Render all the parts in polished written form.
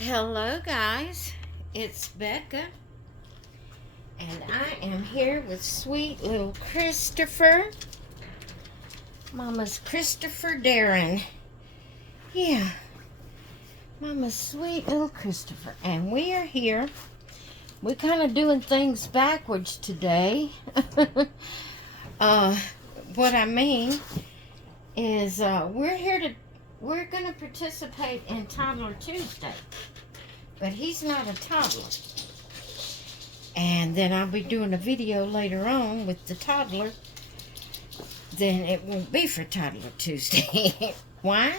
Hello, guys. It's Becca, and I am here with sweet little Christopher. Mama's Christopher Darren. Yeah, Mama's sweet little Christopher. And we are here. We're kind of doing things backwards today. What I mean is we're going to participate in Toddler Tuesday. But he's not a toddler. And then I'll be doing a video later on with the toddler. Then it won't be for Toddler Tuesday. Why?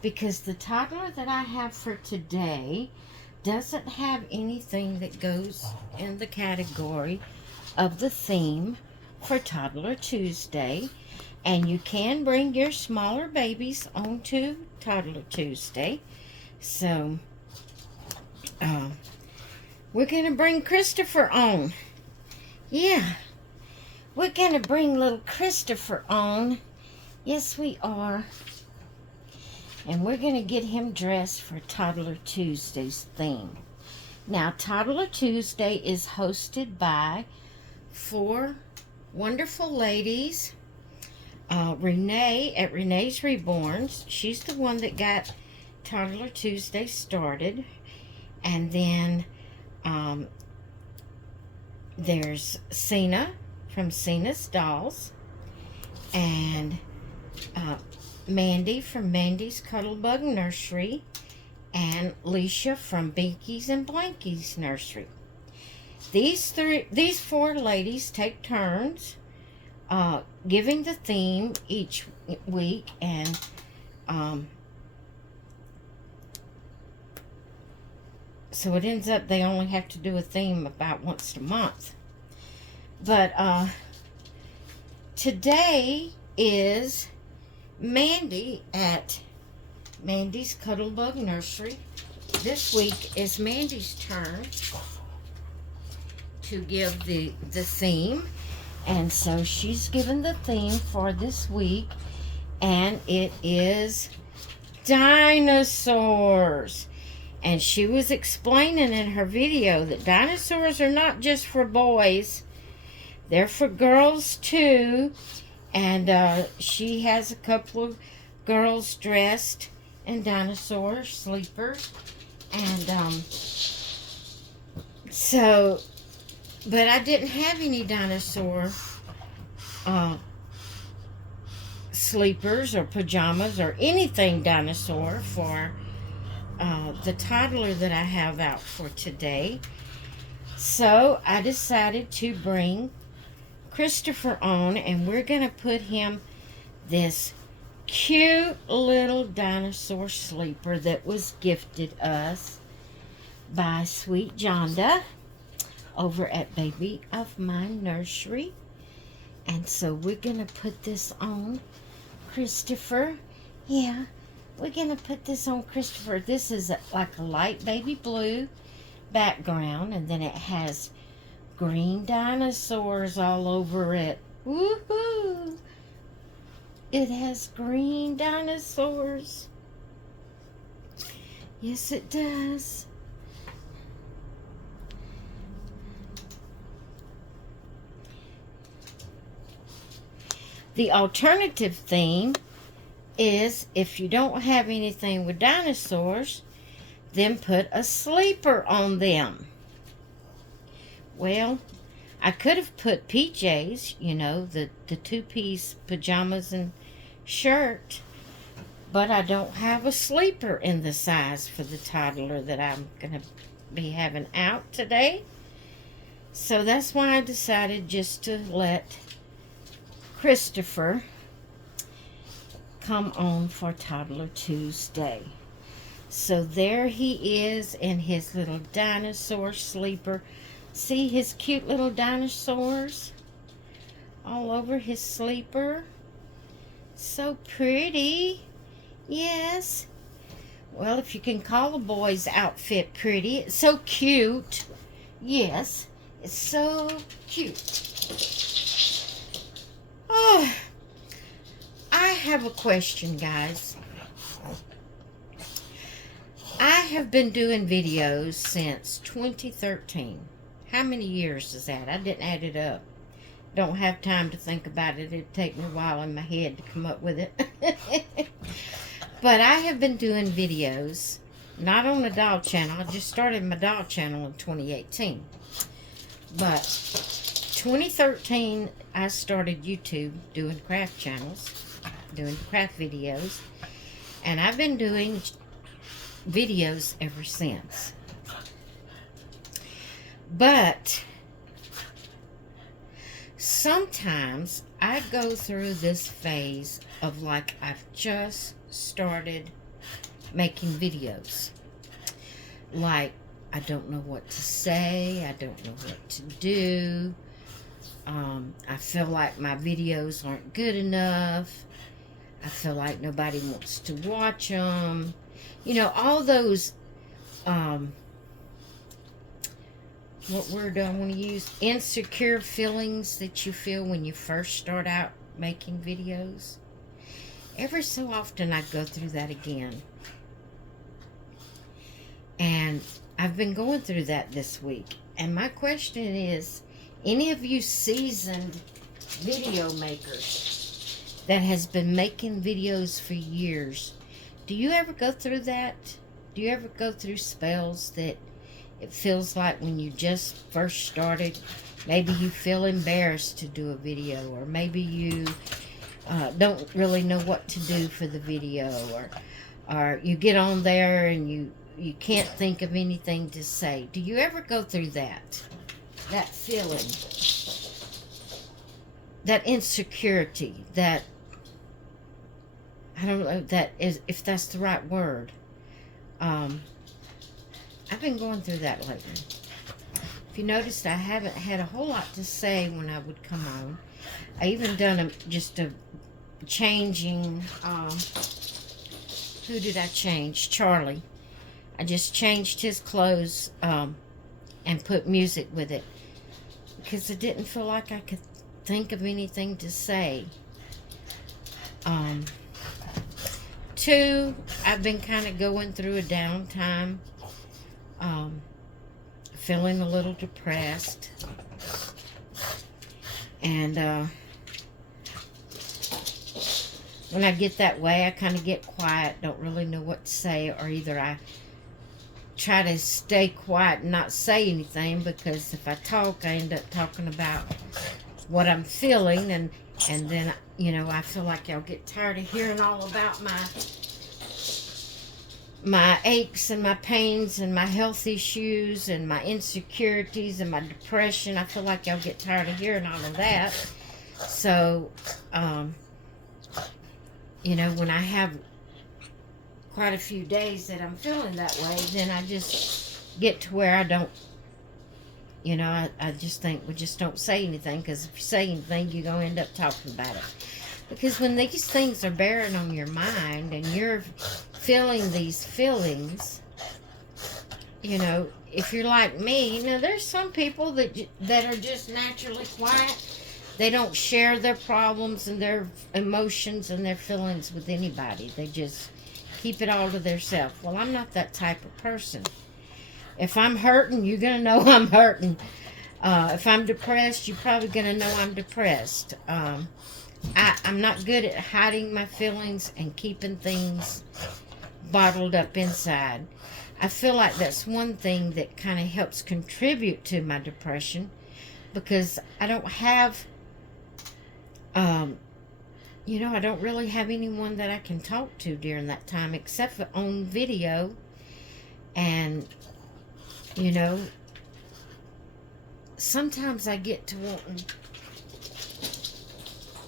Because the toddler that I have for today doesn't have anything that goes in the category of the theme for Toddler Tuesday. And you can bring your smaller babies onto Toddler Tuesday. So we're going to bring Christopher on. Yeah, we're going to bring little Christopher on. Yes, we are. And we're going to get him dressed for Toddler Tuesday's theme. Now, Toddler Tuesday is hosted by 4 wonderful ladies. Renee at Renee's Reborns. She's the one that got Toddler Tuesday started. And then there's Cena from Cena's Dolls, and Mandy from Mandy's Cuddlebug Nursery, and Leisha from Binky's and Blanky's Nursery. These 4 ladies take turns giving the theme each week, and so it ends up they only have to do a theme about once a month. But today is Mandy at Mandy's Cuddlebug Nursery. This week is Mandy's turn to give the theme. And so she's given the theme for this week. And it is dinosaurs. And she was explaining in her video that dinosaurs are not just for boys. They're for girls too. And she has a couple of girls dressed in dinosaur sleepers. And but I didn't have any dinosaur sleepers or pajamas or anything dinosaur for the toddler that I have out for today. So I decided to bring Christopher on, and we're going to put him this cute little dinosaur sleeper that was gifted us by Sweet Jonda over at Baby of Mine Nursery. And so we're going to put this on Christopher. Yeah. We're going to put this on Christopher. This is like a light baby blue background, and then it has green dinosaurs all over it. Woohoo! It has green dinosaurs. Yes, it does. The alternative theme is, if you don't have anything with dinosaurs, then put a sleeper on them. Well, I could have put PJs, you know, the 2-piece pajamas and shirt, but I don't have a sleeper in the size for the toddler that I'm going to be having out today. So that's why I decided just to let Christopher come on for Toddler Tuesday. So there he is in his little dinosaur sleeper. See his cute little dinosaurs all over his sleeper. So pretty. Yes. Well, if you can call a boy's outfit pretty, it's so cute. Yes, it's so cute. Oh, I have a question, guys. I have been doing videos since 2013. How many years is that? I didn't add it up. Don't have time to think about it. It'd take me a while in my head to come up with it. But I have been doing videos, not on the doll channel. I just started my doll channel in 2018. But 2013, I started YouTube doing craft channels, doing craft videos. And I've been doing videos ever since. But sometimes I go through this phase of like I've just started making videos. Like I don't know what to say. I don't know what to do. I feel like my videos aren't good enough. I feel like nobody wants to watch them. You know, all those, what word do I want to use? Insecure feelings that you feel when you first start out making videos. Every so often I go through that again. And I've been going through that this week. And my question is, any of you seasoned video makers that has been making videos for years, do you ever go through that? Do you ever go through spells that it feels like when you just first started, maybe you feel embarrassed to do a video, or maybe you don't really know what to do for the video, or you get on there and you can't think of anything to say? Do you ever go through that feeling, that insecurity, that, I don't know that is, if that's the right word. I've been going through that lately. If you noticed, I haven't had a whole lot to say when I would come on. I even done just a changing, who did I change? Charlie. I just changed his clothes and put music with it because I didn't feel like I could think of anything to say. 2, I've been kind of going through a downtime, feeling a little depressed, and when I get that way, I kind of get quiet, don't really know what to say, or either I try to stay quiet and not say anything, because if I talk, I end up talking about what I'm feeling, and then, you know, I feel like I'll get tired of hearing all about my aches and my pains and my health issues and my insecurities and my depression. I feel like I'll get tired of hearing all of that. So, you know, when I have quite a few days that I'm feeling that way, then I just get to where I don't, you know, I just think, well, just don't say anything, because if you say anything, you're going to end up talking about it. Because when these things are bearing on your mind and you're feeling these feelings, you know, if you're like me, you know, there's some people that are just naturally quiet. They don't share their problems and their emotions and their feelings with anybody. They just keep it all to themselves. Well, I'm not that type of person. If I'm hurting, you're going to know I'm hurting. If I'm depressed, you're probably going to know I'm depressed. I'm not good at hiding my feelings and keeping things bottled up inside. I feel like that's one thing that kind of helps contribute to my depression, because I don't have, you know, I don't really have anyone that I can talk to during that time, except for on video. And, you know, sometimes I get to wanting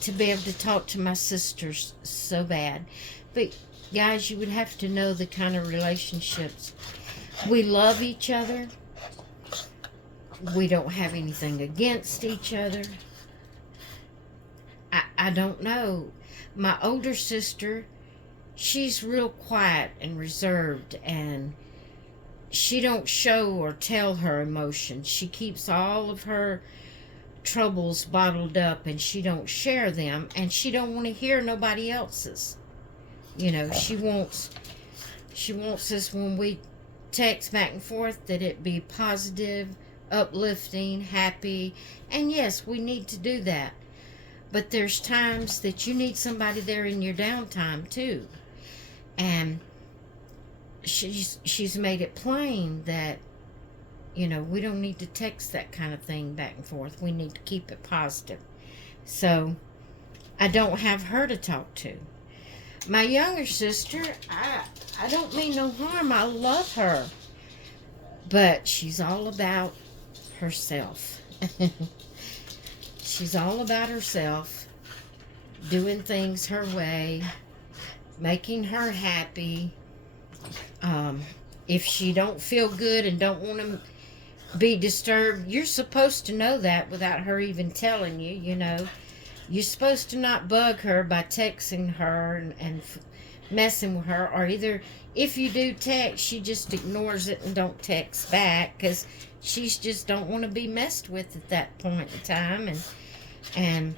to be able to talk to my sisters so bad. But guys, you would have to know the kind of relationships. We love each other. We don't have anything against each other. I don't know. My older sister, she's real quiet and reserved, and she don't show or tell her emotions. She keeps all of her troubles bottled up, and she don't share them, and she don't want to hear nobody else's. You know, she wants us when we text back and forth, that it be positive, uplifting, happy. And yes, we need to do that. But there's times that you need somebody there in your downtime too. And she's made it plain that, we don't need to text that kind of thing back and forth. We need to keep it positive. So I don't have her to talk to. My younger sister, I don't mean no harm. I love her. But she's all about herself. She's all about herself, doing things her way, making her happy. If she don't feel good and don't want to be disturbed, you're supposed to know that without her even telling you, You're supposed to not bug her by texting her and messing with her, or either if you do text, she just ignores it and don't text back, because she's just don't want to be messed with at that point in time. And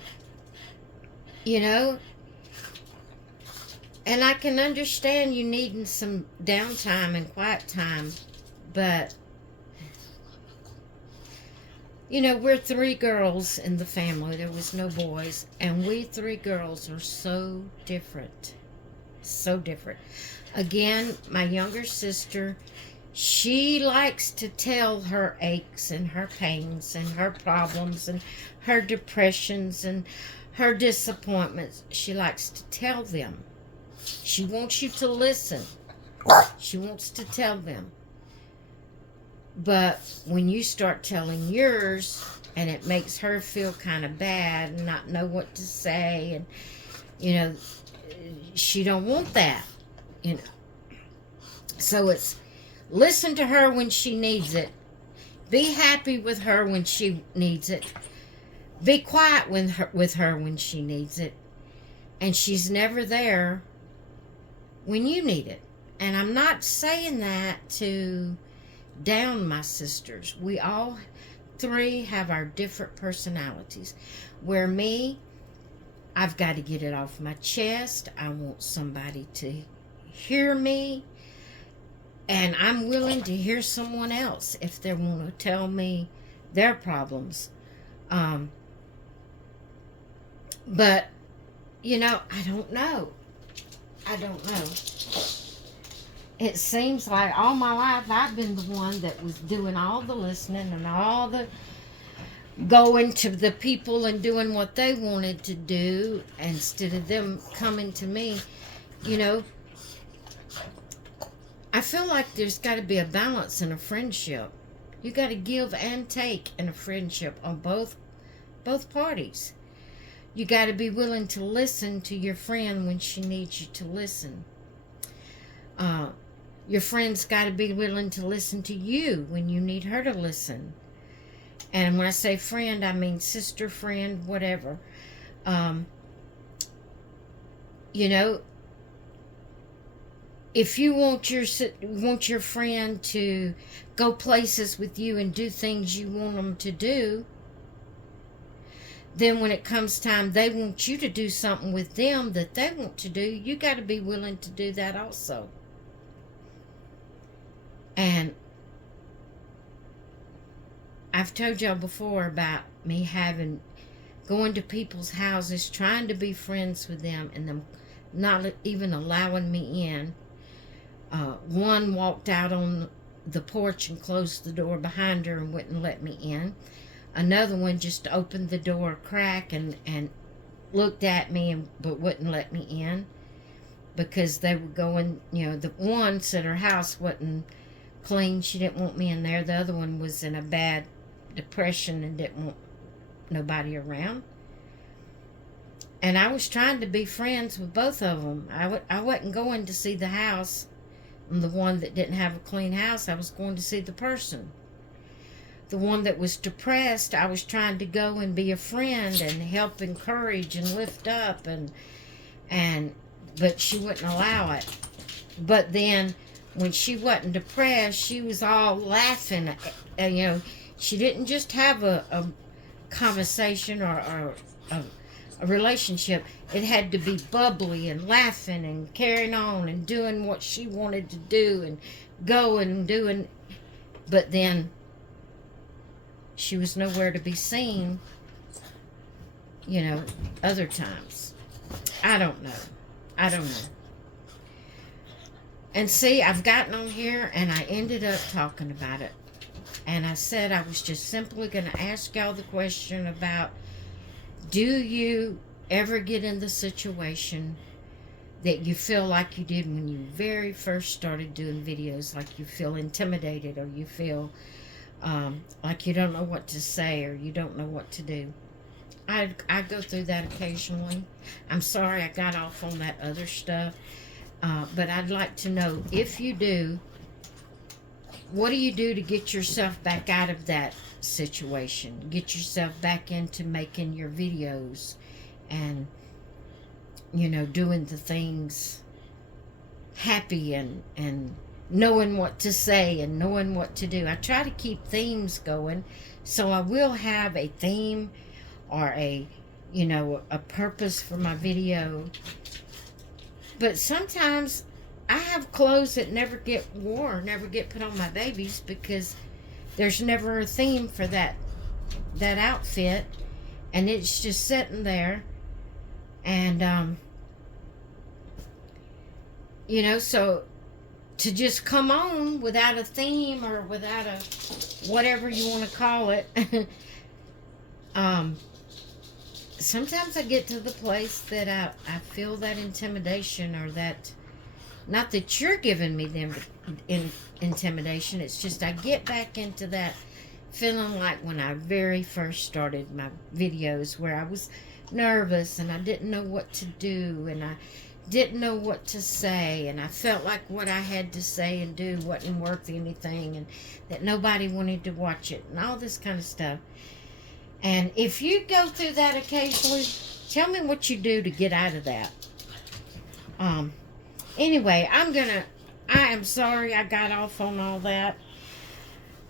and I can understand you needing some downtime and quiet time, but we're 3 girls in the family. There was no boys, and we 3 girls are so different. So different. Again, my younger sister, she likes to tell her aches and her pains and her problems and her depressions and her disappointments. She likes to tell them. She wants you to listen. She wants to tell them. But when you start telling yours, and it makes her feel kind of bad and not know what to say, and she don't want that, So it's listen to her when she needs it. Be happy with her when she needs it. Be quiet with her when she needs it. And she's never there when you need it. And I'm not saying that to down my sisters. We all 3 have our different personalities. Where me, I've got to get it off my chest. I want somebody to hear me. And I'm willing to hear someone else if they want to tell me their problems. But, I don't know. It seems like all my life I've been the one that was doing all the listening and all the going to the people and doing what they wanted to do instead of them coming to me. I feel like there's got to be a balance in a friendship. You got to give and take in a friendship on both parties. You got to be willing to listen to your friend when she needs you to listen. Your friend's got to be willing to listen to you when you need her to listen. And when I say friend, I mean sister, friend, whatever. If you want your friend to go places with you and do things you want them to do, then when it comes time they want you to do something with them that they want to do, you got to be willing to do that also. And I've told y'all before about me going to people's houses, trying to be friends with them, and them not even allowing me in. One walked out on the porch and closed the door behind her and wouldn't let me in. Another one just opened the door a crack and looked at me but wouldn't let me in because they were going, the one said her house wasn't clean. She didn't want me in there. The other one was in a bad depression and didn't want nobody around. And I was trying to be friends with both of them. I wasn't going to see the house. And the one that didn't have a clean house, I was going to see the person. The one that was depressed, I was trying to go and be a friend and help encourage and lift up, but she wouldn't allow it. But then when she wasn't depressed, she was all laughing. She didn't just have a conversation or a relationship, it had to be bubbly and laughing and carrying on and doing what she wanted to do and going and doing. But then she was nowhere to be seen, other times. I don't know. And see, I've gotten on here and I ended up talking about it. And I said I was just simply going to ask y'all the question about, do you ever get in the situation that you feel like you did when you very first started doing videos, like you feel intimidated, or you feel like you don't know what to say, or you don't know what to do? I go through that occasionally. I'm sorry I got off on that other stuff, but I'd like to know, if you do, what do you do to get yourself back out of that situation? Get yourself back into making your videos and, doing the things happy and knowing what to say and knowing what to do. I try to keep themes going, so I will have a theme or a purpose for my video. But sometimes I have clothes that never get worn, never get put on my babies, because there's never a theme for that outfit, and it's just sitting there. And so to just come on without a theme or without a whatever you want to call it, sometimes I get to the place that I feel that intimidation, or that, not that you're giving me the intimidation, it's just I get back into that feeling like when I very first started my videos, where I was nervous and I didn't know what to do and I didn't know what to say, and I felt like what I had to say and do wasn't worth anything, and that nobody wanted to watch it and all this kind of stuff. And if you go through that occasionally, tell me what you do to get out of that. Anyway, I am sorry I got off on all that.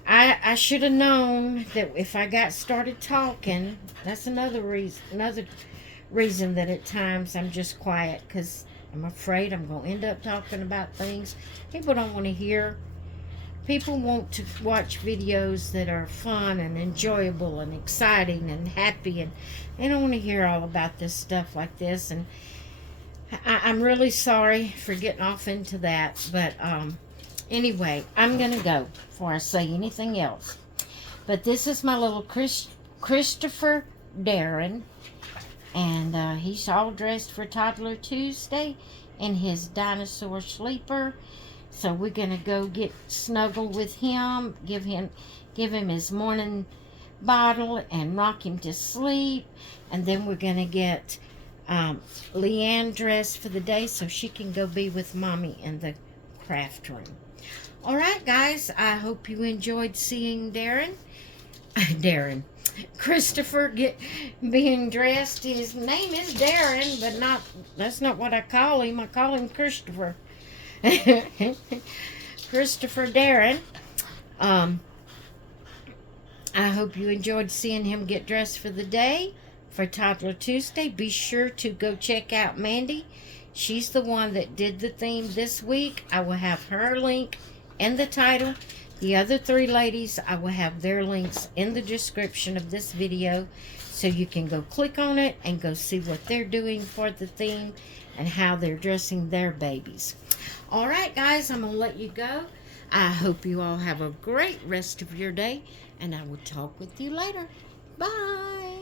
I should have known that if I got started talking, that's another reason that at times I'm just quiet, because I'm afraid I'm going to end up talking about things people don't want to hear. People want to watch videos that are fun and enjoyable and exciting and happy, and they don't want to hear all about this stuff like this. And I'm really sorry for getting off into that, but anyway, I'm going to go before I say anything else. But this is my little Christopher Darren, and he's all dressed for Toddler Tuesday in his dinosaur sleeper. So we're going to go get snuggle with him, give him his morning bottle and rock him to sleep. And then we're going to get Leanne dressed for the day so she can go be with Mommy in the craft room. All right, guys, I hope you enjoyed seeing Christopher being dressed. His name is Darren, but that's not what I call him. I call him Christopher. Christopher Darren. I hope you enjoyed seeing him get dressed for the day for Toddler Tuesday. Be sure to go check out Mandy. She's the one that did the theme this week. I will have her link in the title. The other three ladies, I will have their links in the description of this video, so you can go click on it and go see what they're doing for the theme and how they're dressing their babies. All right, guys, I'm going to let you go. I hope you all have a great rest of your day, and I will talk with you later. Bye.